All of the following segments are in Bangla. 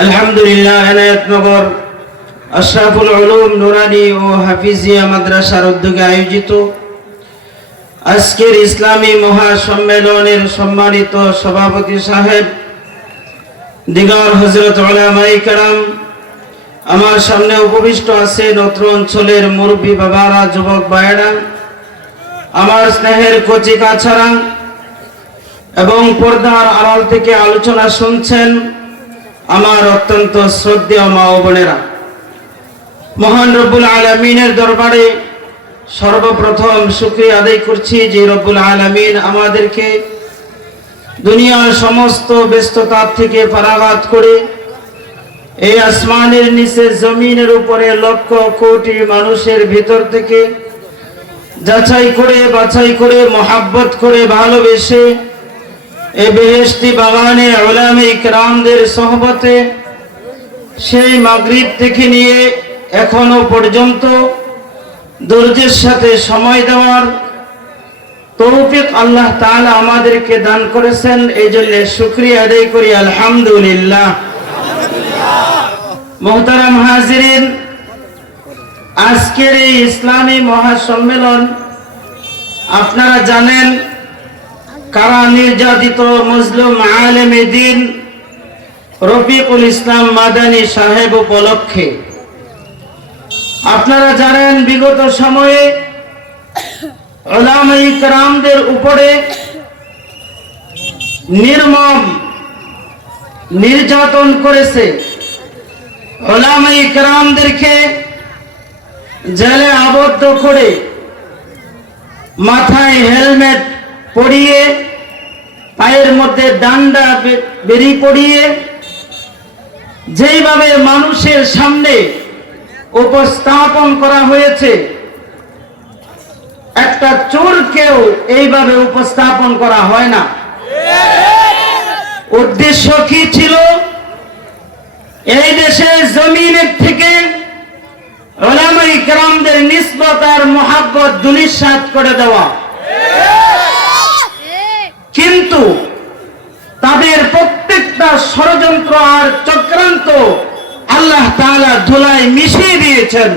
আলহামদুলিল্লাহ এনায়েতনগর আশরাফুল উলুম নুরানি ও হাফিজিয়া মাদ্রাসার উদ্যোগে আয়োজিত আজকের ইসলামী মহাসম্মেলনের সম্মানিত সভাপতি সাহেব দিগার হযরত উলামায়ে কেরাম, আমার সামনে উপবিষ্ট আছেন অত্র অঞ্চলের মুরব্বী বাবারা, যুবক ভাইয়েরা, আমার স্নেহের কচি কাছারা এবং পর্দার আড়াল থেকে আলোচনা শুনছেন আমার অত্যন্ত শ্রদ্ধেয় মা ও বোনেরা। মহান রব্বুল আলামিনের দরবারে সর্বপ্রথম শুকরিয়া আদায় করছি যে রব্বুল আলামিন আমাদেরকে দুনিয়ার সমস্ত ব্যস্ততা থেকে ফারাগাত করে এই আসমানের নিচে জমিনের উপরে লক্ষ কোটি মানুষের ভিতর থেকে যাচাই করে বাছাই করে মহাব্বত করে ভালোবেসে এই বেহেশতি বাগানে উলামায়ে কেরামদের সোহবতে সেই মাগরিব থেকে নিয়ে এখনো পর্যন্ত ধৈর্যের সাথে সময় দেওয়ার তৌফিক আল্লাহ তাআলা আমাদেরকে দান করেছেন। এই জন্য শুকরিয়া আদায় করি আলহামদুলিল্লাহ। মুহতারাম হাজিরিন, আজকের এই ইসলামী মহাসম্মেলন আপনারা জানেন কারা নির্যাতিত মজলুম আলেমে দ্বীন রফিকুল ইসলাম মাদানী সাহেব উপলক্ষে। আপনারা জানেন বিগত সময়ে উলামায়ে কেরামদের উপরে নির্মম নির্যাতন করেছে। উলামায়ে কেরামদেরকে জেলে আবদ্ধ করে মাথায় হেলমেট পরিয়ে পায়ের মধ্যে ডান্ডা বেরি পরিয়ে যেইভাবে মানুষের সামনে উপস্থাপন করা হয়েছে, একটা চোরকেও এইভাবে উপস্থাপন করা হয় না। উদ্দেশ্য কি ছিল? এই দেশের জমিনের থেকে উলামায়ে কেরামদের নিসবত আর মুহাব্বত দুলিশাত করে দেওয়া। কিন্তু তাদের প্রত্যেকটা ষড়যন্ত্র আর চক্রান্ত আল্লাহ তাআলা ধুলায় মিশিয়ে দিয়েছেন।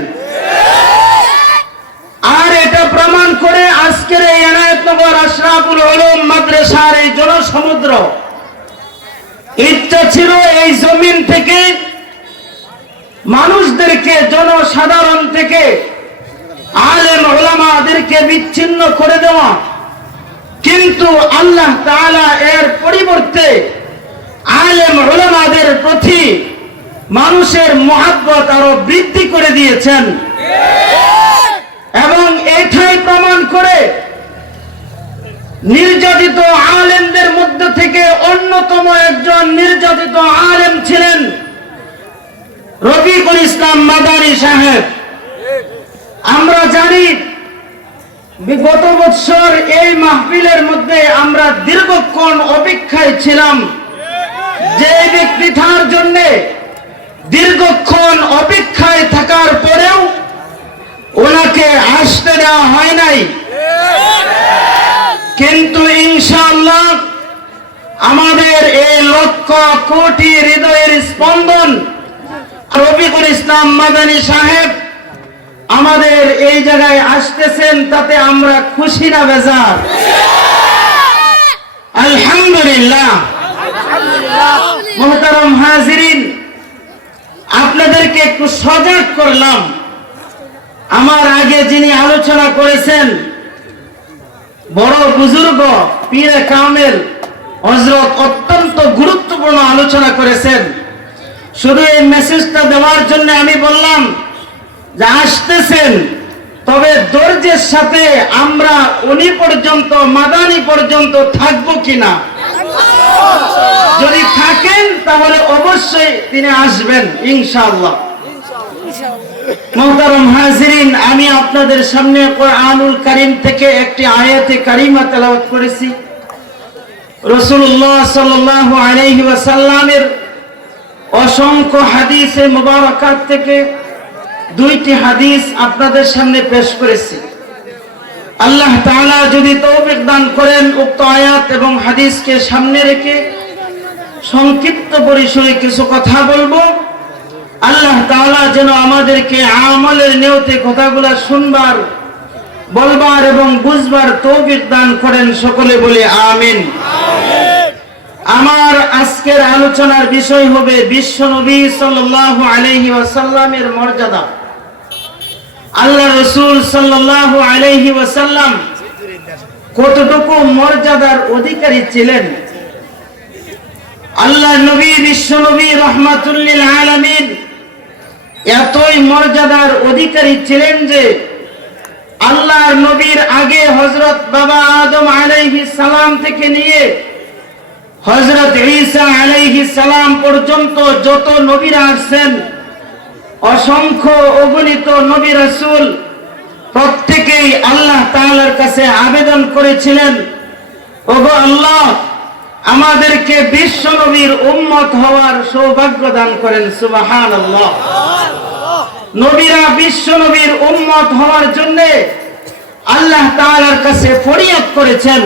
আর এটা প্রমাণ করে আজকের এই এনায়েতনগর আশরাফুল উলুম মাদ্রাসার এই জনসমুদ্র ইচ্ছা ছিল এই জমিন থেকে মানুষদেরকে, জনসাধারণ থেকে আলেম উলামাদেরকে বিচ্ছিন্ন করে দেওয়া, কিন্তু আল্লাহ তাআলা এর পরিবর্তে আলেম উলামাদের প্রতি মানুষের মহব্বত আরো বৃদ্ধি করে দিয়েছেন। এবং এটাই প্রমাণ করে নির্যাতিত আলেমদের মধ্য থেকে অন্যতম একজন নির্যাতিত আলেম ছিলেন রফিকুল ইসলাম মাদানী সাহেব। আমরা জানি বিগত বছর এই মাহফিলের মধ্যে আমরা দীর্ঘক্ষণ অপেক্ষায় ছিলাম। যে ব্যক্তিটার জন্য দীর্ঘক্ষণ অপেক্ষায় থাকার পরেও ওনাকে আসতে দেওয়া হয় নাই, কিন্তু ইনশাআল্লাহ আমাদের এই লক্ষ কোটি হৃদয়ের স্পন্দন রফিকুল ইসলাম মাদানী সাহেব আমাদের এই জায়গায় আসতেছেন, তাতে আমরা খুশি না বেজার? আলহামদুলিল্লাহ। মুহতারাম হাজিরিন, আপনাদেরকে একটু সজাগ করলাম। আমার আগে যিনি আলোচনা করেছেন বড় বুজুর্গ পীরে কামেল হযরত অত্যন্ত গুরুত্বপূর্ণ আলোচনা করেছেন। শুধু এই মেসেজটা দেওয়ার জন্য আমি বললাম যে আসতেছেন, তবে ধৈর্যের সাথে আমরা উনি পর্যন্ত, মাদানী পর্যন্ত থাকবো কিনা। যদি থাকেন তাহলে অবশ্যই তিনি আসবেন ইনশাআল্লাহ। মুহতারাম হাজিরিন, আমি আপনাদের সামনে কোরআনুল কারীম থেকে একটি আয়াতে কারিমা তেলাওয়াত করেছি। রাসূলুল্লাহ সাল্লাল্লাহু আলাইহি ওয়াসাল্লামের অসংখ্য হাদিসে মুবারাকাত থেকে দুইটি হাদিস আপনাদের সামনে পেশ করেছি। আল্লাহ তাআলা যদি তৌফিক দান করেন উক্ত আয়াত এবং হাদিসকে সামনে রেখে সংক্ষিপ্ত পরিসরে কিছু কথা বলবো। আল্লাহ তাআলা যেন আমাদেরকে আমলের নিয়তে কথাগুলো শুনবার, বলবার এবং বুঝবার তৌফিক দান করেন। সকলে বলে আমিন। আমার আজকের আলোচনার বিষয় হবে বিশ্ব নবী সাল্লাল্লাহু আলাইহি ওয়াসাল্লামের মর্যাদা। আল্লাহ রাসূল সাল্লাল্লাহু আলাইহি ওয়াসাল্লাম কতটুকু মর্যাদার অধিকারী ছিলেন। আল্লাহ নবী, বিশ্ব নবী রাহমাতুল লিল আলামিন এতই মর্যাদার অধিকারী ছিলেন যে আল্লাহর নবীর আগে হযরত বাবা আদম আলাইহিস সালাম থেকে নিয়ে হযরত ঈসা আলাইহিস সালাম পর্যন্ত যত নবীরা আসেন, অসংখ্য অগণিত নবী রাসূল প্রত্যেকেই আল্লাহ তাআলার কাছে আবেদন করেছিলেন, ওগো আল্লাহ, আমাদেরকে বিশ্ব নবীর উম্মত হওয়ার সৌভাগ্য দান করেন। সুবহানাল্লাহ। নবীরা বিশ্ব নবীর উম্মত হওয়ার জন্য আল্লাহ তাআলার কাছে ফরিয়াদ করেছেন।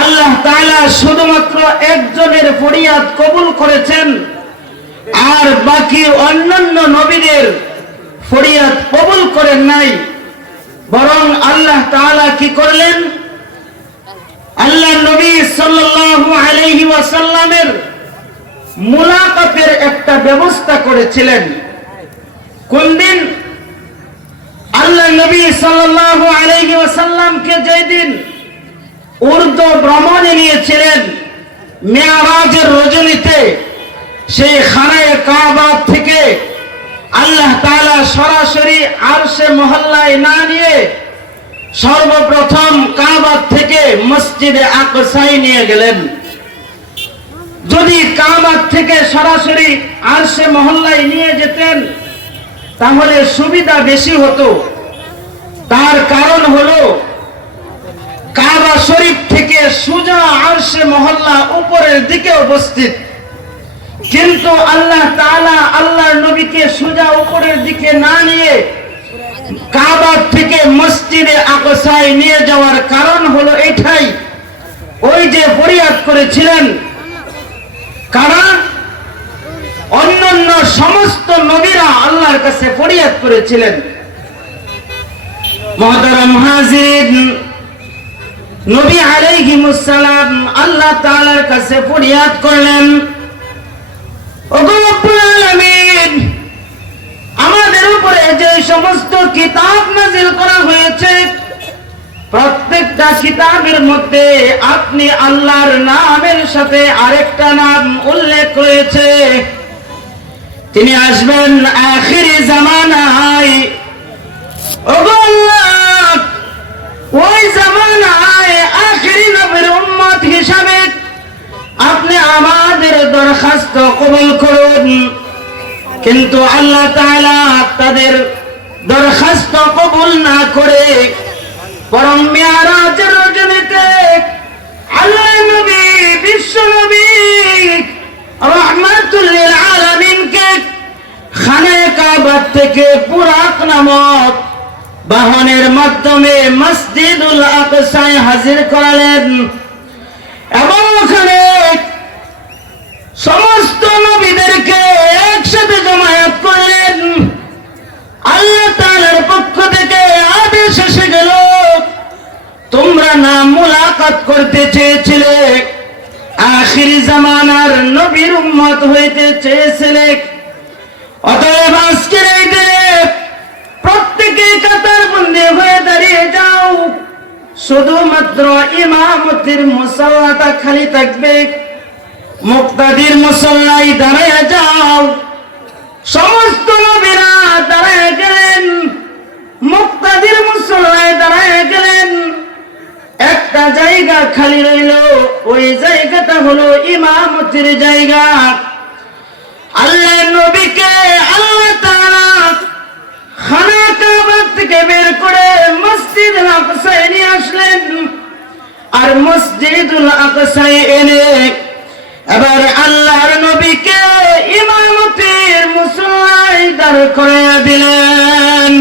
আল্লাহ তাআলা শুধুমাত্র একজনের ফরিয়াদ কবুল করেছেন, আর বাকি অন্যান্য নবীদের ফরিয়াদ কবুল করেন নাই। বরং আল্লাহ তাআলা কি করলেন? আল্লাহ নবী সাল্লাল্লাহু আলাইহি ওয়াসাল্লামের মুলাকাতের একটা ব্যবস্থা করেছিলেন। কোন দিন? আল্লাহ নবী সাল্লাল্লাহু আলাইহি ওয়াসাল্লামকে যেদিন উর্দু ভ্রমণে নিয়েছিলেন মেরাজের রজনীতে, সেই খানায়ে কাবা থেকে আল্লাহ তাআলা সরাসরি আরশে মহল্লায় না নিয়ে সর্বপ্রথম কাবা থেকে মসজিদে আকসায় নিয়ে গেলেন। যদি কাবা থেকে সরাসরি আরশে মহল্লায় নিয়ে যেতেন তাহলে সুবিধা বেশি হতো। তার কারণ হলো কাবা শরীফ থেকে সোজা আরশে মহল্লা উপরের দিকে অবস্থিত, কিন্তু আল্লাহ তাআলা আল্লাহর নবীকে সোজা উপরের দিকে না নিয়ে কাবা থেকে মসজিদে আকসায় নিয়ে যাওয়ার কারণ হলো এটাই, ওই যে ফরিয়াদ করেছিলেন কারা? অন্যান্য সমস্ত নবীরা আল্লাহর কাছে ফরিয়াদ করেছিলেন। মুহতারাম হাজিরিন, নবী আলাইহিমুস সালাম আল্লাহ তাআলার কাছে ফরিয়াদ করলেন, ওগো রব্বুল আলামিন, আমাদের উপরে যে সমস্ত কিতাব নাযিল করা হয়েছে প্রত্যেকটা কিতাবের মধ্যে আপনি আল্লাহর নামের সাথে আরেকটা নাম উল্লেখ করেছে। তিনি আসবেন আখিরি জামানায়। ওগো আল্লাহ, ওই জামানায় আখিরি নবীর উম্মত হিসাবে আপনি আমাদের দরখাস্ত কবুল করুন। কিন্তু আল্লাহ তাআলা তাদের দরখাস্ত কবুল না করে বরং মেরাজের রজনীতে আল্লাহ নবী, বিশ্ব নবী রাহমাতুল লিল আলামিনকে খানায়ে কাবা থেকে বুরাক নামক বাহনের মাধ্যমে মসজিদুল আকসায় হাজির করালেন এবং ওখানে সমস্ত নবীদেরকে একসাথে জমায়েত করলেন। আল্লাহ তাআলার পক্ষ থেকে আদেশ এসে গেল, তোমরা না মুলাকাত করতে চেয়েছিলে, আখিরি জামানার নবীর উম্মত হইতে চেয়েছিলে, অতএব আজকের এই দিনে প্রত্যেকে কাতারবন্দি হয়ে দাঁড়িয়ে যাও। শুধুমাত্র ইমামতির মুসাল্লাটা খালি থাকবে, মুক্তাদির মুসল্লায় দাঁড়িয়ে যাও। সমস্ত নবীরা দাঁড়িয়ে গেলেন, মুক্তাদির মুসল্লায় দাঁড়িয়ে গেলেন। একটা জায়গা খালি রইল, ওই জায়গাটা হলো ইমামতির জায়গা। আল্লাহ নবীকে আল্লাহ তাআলা খানা কাবা থেকে বের করে মসজিদুল আকসায় নিয়ে আসলেন, আর মসজিদুল আকসায় এনে এবার আল্লাহর নবীকে ইমামতির মুসল্লায় দাঁড় করে দিলেন।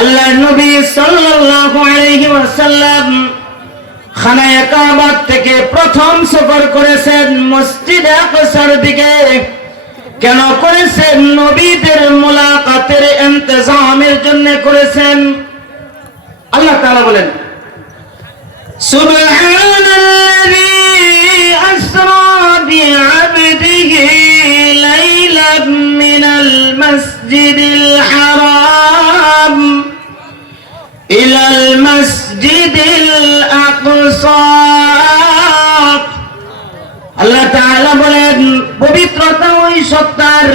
আল্লাহর নবী সাল্লাল্লাহু আলাইহি ওয়াসাল্লাম খানায়ে কাবা থেকে প্রথম সফর করেছেন মসজিদে আকসার দিকে। কেন করেছেন? নবীদের মুলাকাতের ইন্তজামের জন্য করেছেন। আল্লাহ তাআলা বলেন, সুবহানাল্লাযী আসরা বিআবদিহি লাইলাম মিনাল মাসজিদিল হারাম ইলাল মাসজিদিল আকসা। আল্লাহ তাআলা বলেন, পবিত্রতা ওই সত্তার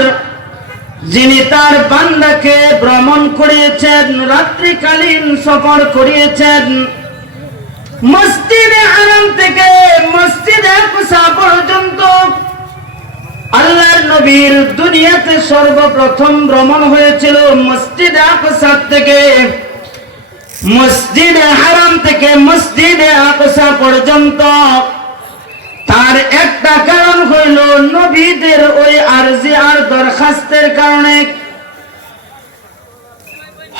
যিনি তার বান্দাকে ভ্রমণ করিয়েছেন, রাত্রিকালীন সফর করিয়েছেন মসজিদে হারাম থেকে মসজিদে আকসা পর্যন্ত। আল্লাহর নবীর দুনিয়াতে সর্বপ্রথম ভ্রমণ হয়েছিল মসজিদে আকসা থেকে। মসজিদে হারাম থেকে মসজিদে আকসা পর্যন্ত তার একটা কারণ হইল নবীদের ওই আরজি আর দরখাস্তের কারণে।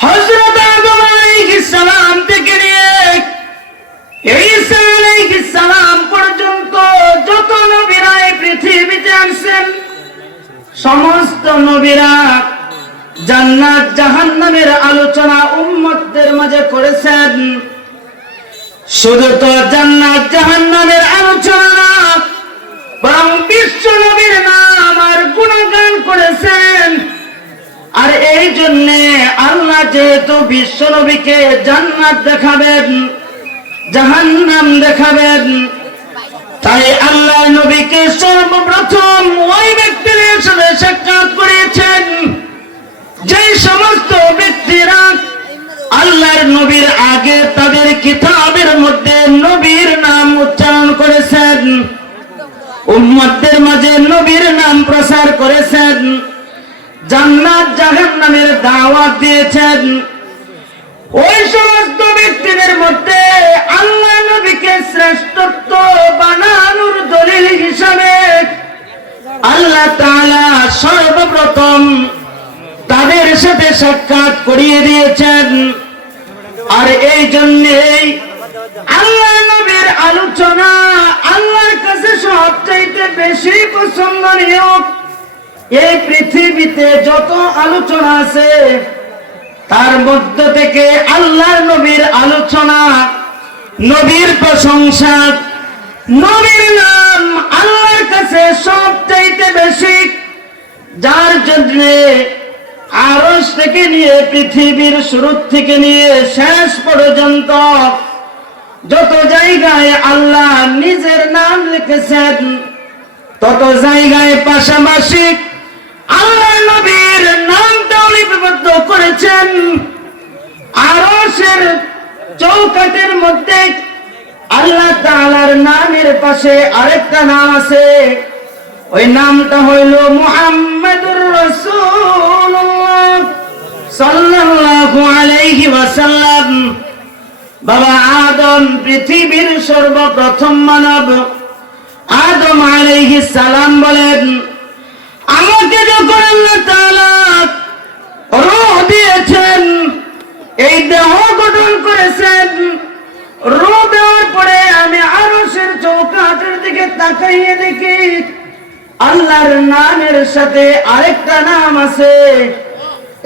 হযরত আদম আলাইহিস সালাম থেকে নিয়ে ঈসা আলাইহিস সালাম পর্যন্ত যত নবীরা এই পৃথিবীতে আসেন, সমস্ত নবীরা জান্নাত জাহান্নামের আলোচনা উম্মতদের মাঝে করেছেন। শুধু তো জান্নাত জাহান্নামের আলোচনা না, বরং বিশ্ব নবীর নাম আর গুণগান করেছেন। আর এই জন্য আল্লাহ যেহেতু বিশ্ব নবীকে জান্নাত দেখাবেন, জাহান্নাম দেখাবেন, তাই আল্লাহ নবীকে সর্বপ্রথম ওই ব্যক্তির সাথে সাক্ষাৎ করিয়েছেন যে সমস্ত ব্যক্তিরা আল্লাহর নবীর আগে তাদের কিতাবের মধ্যে নবীর নাম উচ্চারণ করেছেন, উম্মতদের মাঝে নবীর নাম প্রচার করেছেন, জান্নাত জাহান্নামের দাওয়াত দিয়েছেন। ওই সমস্ত ব্যক্তিদের মধ্যে আল্লাহ নবীকে শ্রেষ্ঠত্ব বানানোর দলিল হিসাবে আল্লাহ তাআলা সর্বপ্রথম তাদের সাথে সাক্ষাৎ করিয়ে দিয়েছেন। আর এই জন্যেই আল্লাহ নবীর আলোচনা আল্লাহর কাছে সবচাইতে বেশি পছন্দনীয়। এই পৃথিবীতে যত আলোচনা আছে তার মধ্য থেকে আল্লাহর নবীর আলোচনা, নবীর প্রশংসা, নবীর নাম আল্লাহর কাছে সবচাইতে বেশি। যার জন্য আরশ থেকে নিয়ে পৃথিবীর শুরু থেকে নিয়ে শেষ পর্যন্ত যত জায়গায় আল্লাহ নিজের নাম লিখেছেন, তত জায়গায় পাশাপাশি আল্লাহ নবীর নামটাও লিপিবদ্ধ করেছেন। আরশের চৌকাঠের মধ্যে আল্লাহ তাআলার নামের পাশে আরেকটা নাম আছে, ওই নামটা হইল মুহাম্মাদুর রাসূলুল্লাহ সাল্লাল্লাহু আলাইহি ওয়াসাল্লাম। বাবা আদম পৃথিবীর সর্বপ্রথম মানব। আদম আলাইহিস সালাম বলেন, আমাকে যখন আল্লাহ তাআলা রূহ দিয়েছেন, এই দেহ গঠন করেছেন, রূহ দেওয়ার পরে আমি আরশের চৌকাঠের দিকে তাকাইয়ে দেখি আল্লাহর নামের সাথে আরেকটা নাম আছে।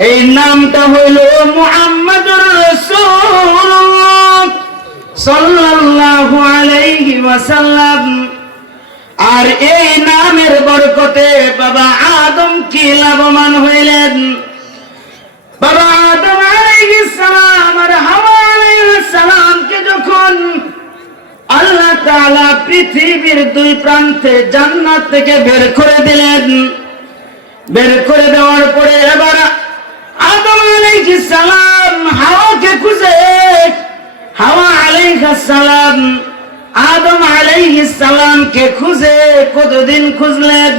এই নামটা হইল মুহাম্মাদুর রাসূলুল্লাহ সাল্লাল্লাহু আলাইহি ওয়াসাল্লাম। আর এই নামের বরকতে বাবা আদম কি লাভবান হইলেন। বাবা আদম আলাইহিস সালাম আর হাওয়া আলাইহিস সালামকে যখন আল্লাহ তাআলা পৃথিবীর দুই প্রান্তে জান্নাত থেকে বের করে দিলেন, বের করে দেওয়ার পরে এবার আদম আলাইহিস সালাম হাওয়াকে খুঁজে, হাওয়া আলাইহিস সালাম আদম আলাইহিস সালামকে খুঁজে কতদিন খুঁজলেন?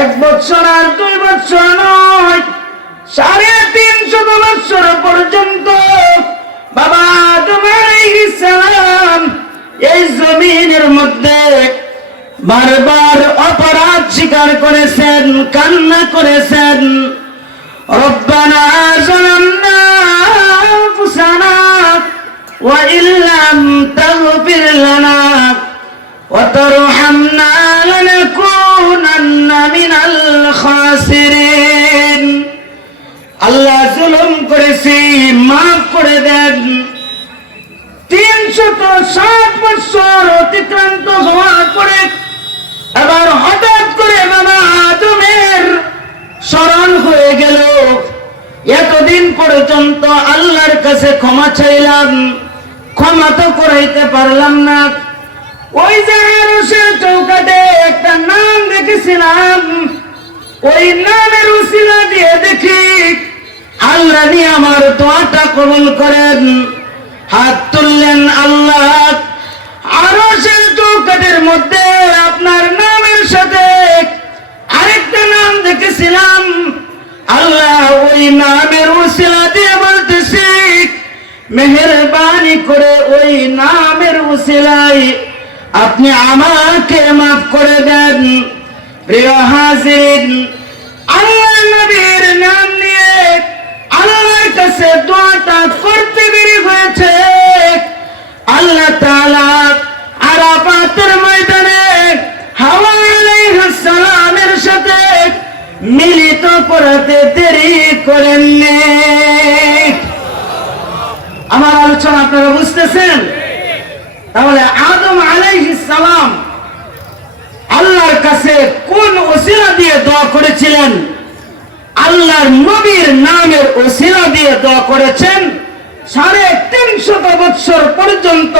1 বছর আর 2 বছর নয়, 350 বছর পর্যন্ত বাবা আদম আলাইহিস সালাম এই জমিনের মধ্যে বারবার অপরাধ স্বীকার করেছেন, কান্না করেছেন। রব্বানা যালামনা আনফুসানা ওয়া ইল্লাম তাগফির وترحمنا لنكونن من الخاسرين আল্লাহ জুলুম করেছি মাফ করে দেন 360 বছর অতিক্রান্ত হওয়ার পরে এবার হঠাৎ করে বাবা আদমের স্মরণ হয়ে গেল এতদিন পর্যন্ত আল্লাহর কাছে ক্ষমা চাইলাম ক্ষমা তো করাইতে পারলাম না ওই যে আরশের চৌকাঠে একটা নাম দেখেছিলাম ওই নামের উসিলা দিয়ে দেখি আল্লাহ নিয়ে আমার দোয়াটা কবুল করেন হাত তুললেন আল্লাহ আরশের চৌকাঠের মধ্যে আপনার নামের সাথে আরেকটা নাম দেখেছিলাম আল্লাহ ওই নামের উসিলা দিয়ে বলতেছি মেহেরবানি করে ওই নামের উসিলায় আপনি আমাকে মাফ করে দেন প্রিয় হাজিরিন আল্লাহ নবীর নাম নিয়ে আল্লাহর কাছে দোয়াটা করতে দেরি হয়েছে আল্লাহ তাআলা আরাফাতের ময়দানে হাওয়া আলাইহিস সালামের সাথে মিলিত করতে দেরি করেননি আমার আলোচনা আপনারা বুঝতেছেন তাহলে আদম আলাইহিস সালাম আল্লাহর কাছে কোন ওসিলা দিয়ে দোয়া করেছিলেন আল্লাহর নবীর নামের ওসিলা দিয়ে দোয়া করেছেন 350 বছর পর্যন্ত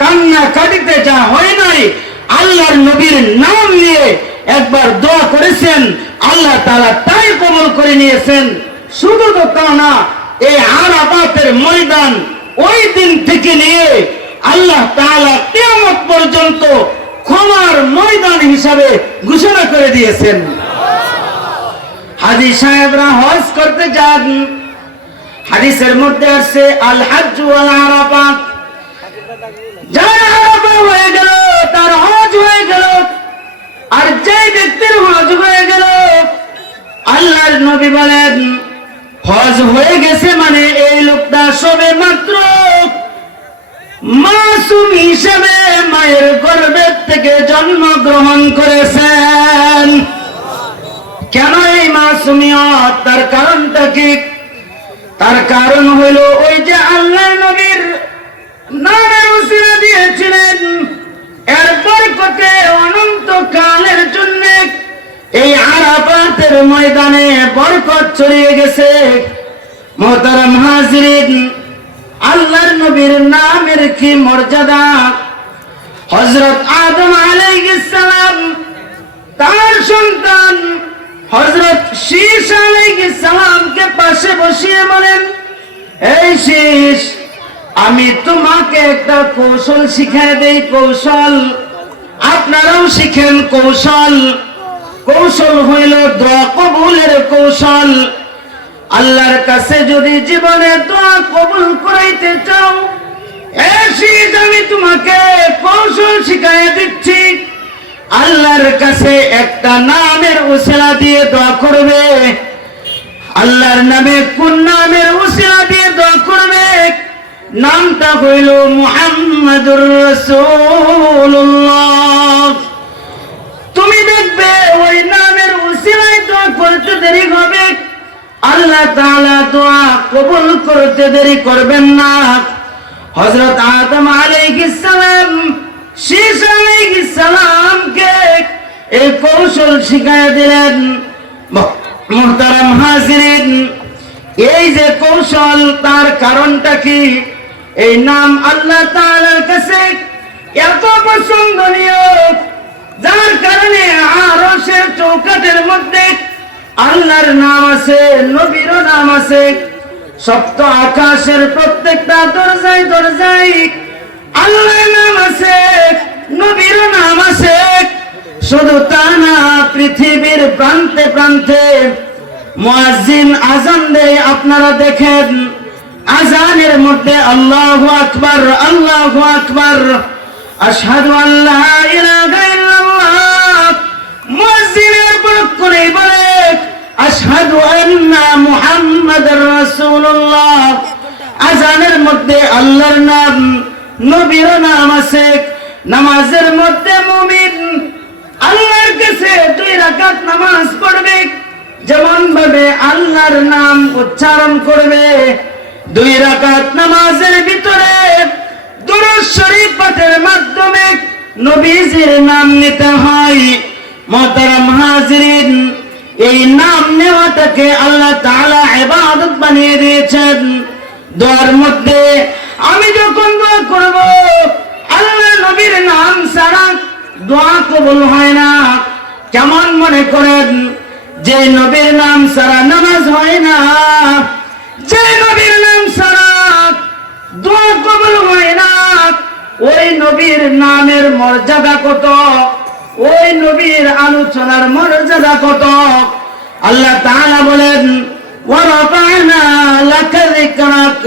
কান্না কাটিতে যা হয় নাই আল্লাহর নবীর নাম নিয়ে একবার দোয়া করেছেন আল্লাহ তাআলা তাই কবুল করে নিয়েছেন শুধু তো তা না এই আরাফাতের ময়দান ওই দিন থেকে নিয়ে আল্লাহ তাআলা কিয়ামত পর্যন্ত ক্ষমার ময়দান হিসাবে ঘোষণা করে দিয়েছেন হাজী সাহেবরা হজ করতে যান হাদিসের মধ্যে আছে আল হজ্জ ওয়াল আরাফাত যার আরাফা হয়ে গেল তার হজ হয়ে গেল আর যে ব্যক্তির হজ হয়ে গেল আল্লাহর নবী বলেন হজ হয়ে গেছে মানে এই লোকটা সবে মাত্র মাসুম হিসেবে মায়ের গর্ভের থেকে জন্মগ্রহণ করেছেন কেন এই মাসুমিয়ত তার কারণটা কি তার কারণ হলো ওই যে আল্লাহর নবীর নামের উসিলা দিয়েছিলেন এর বরকতে অনন্ত কালের জন্য এই আরাফাতের ময়দানে বরকত ছড়িয়ে গেছে মুহতারাম হাজিরিন আল্লাহর নবীর নামের কি মর্যাদা হযরত আদম আলাইহিস সালাম তার সন্তান হযরত শীশ আলাইহিস সালামকে পাশে বসিয়ে বলেন এই শীশ আমি তোমাকে একটা কৌশল শিখিয়ে দেই কৌশল আপনারাও শিখেন কৌশল কৌশল হইল দোয়া কবুলের কৌশল আল্লাহর কাছে যদি জীবনে দোয়া কবুল করাইতে চাও শীষ আমি তোমাকে কৌশল শিখাইয়া দিচ্ছি আল্লাহর কাছে একটা নামের উসিলা দিয়ে দোয়া করবে আল্লাহর নামে কোন নামের উসিলা দিয়ে দোয়া করবে নামটা হইল মুহাম্মাদুর রাসূলুল্লাহ তুমি দেখবে ওই নামের উসিলায় দোয়া করতে দেরি হবে আল্লাহ তাআলা দোয়া কবুল করতে দেরি করবেন না হযরত আদম আলাইহিস সালাম শীশ আলাইহিস সালামকে এই কৌশল শিখাইয়া দিলেন মুহতারাম হাজিরিন এই যে কৌশল তার কারণটা কি এই নাম আল্লাহ তাআলার কাছে এত পছন্দনীয় যার কারণে আরশের চৌকাঠের মধ্যে আল্লাহর নাম আছে নবীর নাম আছে সপ্ত আকাশের প্রত্যেকটা দরজায় দরজায় আল্লাহর নাম আছে নবীর নাম আছে শুধু তা না পৃথিবীর প্রান্তে প্রান্তে মুয়াজ্জিন আযান দেয় আপনারা দেখেন আযানের মধ্যে আল্লাহু আকবার আশহাদু আল্লা ইলাহা ইল্লাল্লাহ মুয়াজ্জিনের পরক্ষণে বলে আশহাদু আন্না মুহাম্মাদুর রাসূলুল্লাহ আযানের মধ্যে আল্লাহর নাম নবীর নাম আছে নামাজের মধ্যে মুমিন আল্লাহর কাছে 2 রাকাত নামাজ পড়বে, যেমন ভাবে আল্লাহর নাম উচ্চারণ করবে। 2 রাকাত নামাজের ভিতরে দুরূদ শরীফ পাঠের মাধ্যমে নবীজির নাম নিতে হয়। মুহতারাম হাজিরিন, এই নাম নেওয়াটাকে আল্লাহ তাআলা ইবাদত বানিয়ে দিয়েছেন। দোয়ার মধ্যে আমি যখন দোয়া করব, আল্লাহ নবীর নাম ছাড়া দোয়া কবুল হয় না। কেমন মনে করেন যে নবীর নাম ছাড়া নামাজ হয় না, যে নবীর নাম ছাড়া দোয়া কবুল হয় না, ওই নবীর নামের মর্যাদা কত, ওই নবীর আলোচনার মর্যাদা কত। আল্লাহ তাআলা বলেন ওয়া রাফা'না লাকা যিকরাক,